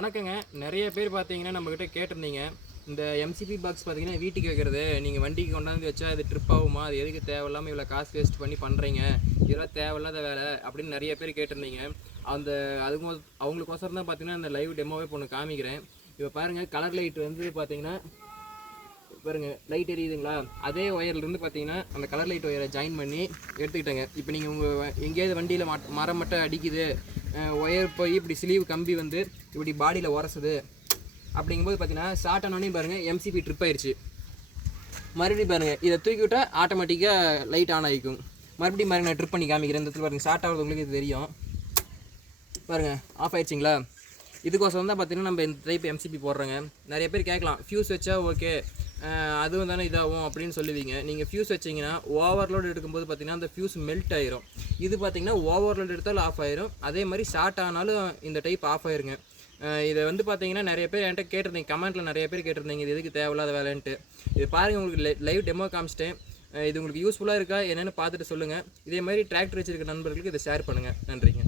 வணக்கங்க. நிறைய பேர் பார்த்தீங்கன்னா நம்மக்கிட்ட கேட்டிருந்தீங்க. இந்த எம்சிபி பாக்ஸ் பார்த்தீங்கன்னா வீட்டுக்கு வைக்கிறது, நீங்கள் வண்டிக்கு கொண்டாந்து வச்சா அது ட்ரிப் ஆகுமா? அது எதுக்கு தேவையில்லாமல் இவ்வளோ காசு வேஸ்ட் பண்ணி பண்ணுறீங்க? இதெல்லாம் தேவையில்லாத வேலை அப்படின்னு நிறைய பேர் கேட்டிருந்தீங்க. அந்த அதுக்கு அவங்களுக்கோசரம் தான் பார்த்தீங்கன்னா இந்த லைவ் டெமோவே இப்போ ஒன்று காமிக்கிறேன். இப்போ பாருங்கள், கலர் லைட் வந்து பார்த்தீங்கன்னா பாருங்க, லைட் எரியுதுங்களா? அதே ஒயர்லேருந்து பார்த்தீங்கன்னா அந்த கலர் லைட் ஒயரை ஜாயின் பண்ணி எடுத்துக்கிட்டேங்க. இப்போ நீங்கள் உங்கள் எங்கேயாவது வண்டியில் மரம் மட்டும் அடிக்குது, ஒயர் போய் இப்படி ஸ்லீவ் கம்பி வந்து இப்படி பாடியில் உரசுது அப்படிங்கும்போது பார்த்தீங்கன்னா ஷார்ட் ஆனோடனே பாருங்கள் எம்சிபி ட்ரிப் ஆயிடுச்சு. மறுபடியும் பாருங்கள், இதை தூக்கி விட்டால் ஆட்டோமேட்டிக்காக லைட் ஆன் ஆகிக்கும். மறுபடியும் பாருங்கள், நான் ட்ரிப் பண்ணி காமிக்கிறேன். இந்த இடத்துல பாருங்கள், ஷார்ட் ஆகிறது உங்களுக்கு இது தெரியும். பாருங்கள், ஆஃப் ஆயிடுச்சிங்களா? இதுக்கோசரம் தான் பார்த்தீங்கன்னா நம்ம இந்த டைப் எம்சிபி போடுறோங்க. நிறைய பேர் கேட்கலாம், ஃபியூஸ் வச்சா ஓகே, அதுவும் தானே இதாகும் அப்படின்னு சொல்லுவீங்க. நீங்கள் ஃபியூஸ் வச்சிங்கன்னா ஓவர்லோடு எடுக்கும்போது பார்த்தீங்கன்னா அந்த ஃபியூஸ் மெல்ட் ஆயிரும். இது பார்த்தீங்கன்னா ஓவர்லோடு எடுத்தாலும் ஆஃப் ஆயிரும். அதே மாதிரி ஷார்ட் ஆனாலும் இந்த டைப் ஆஃப் ஆயிருங்க. இதை வந்து பார்த்தீங்கன்னா நிறைய பேர் என்கிட்ட கேட்டிருந்தீங்க, கமெண்ட்டில் நிறைய பேர் கேட்டிருந்தீங்க இது எதுக்கு தேவையில்லாத வேலைன்ட்டு. இது பாருங்கள், உங்களுக்கு லைவ் டெமோ காமிச்சிட்டேன். இது உங்களுக்கு யூஸ்ஃபுல்லாக இருக்கா என்னென்னு பார்த்துட்டு சொல்லுங்கள். இதே மாதிரி டிராக்டர் வச்சிருக்க நண்பர்களுக்கு இதை ஷேர் பண்ணுங்கள். நன்றிங்க.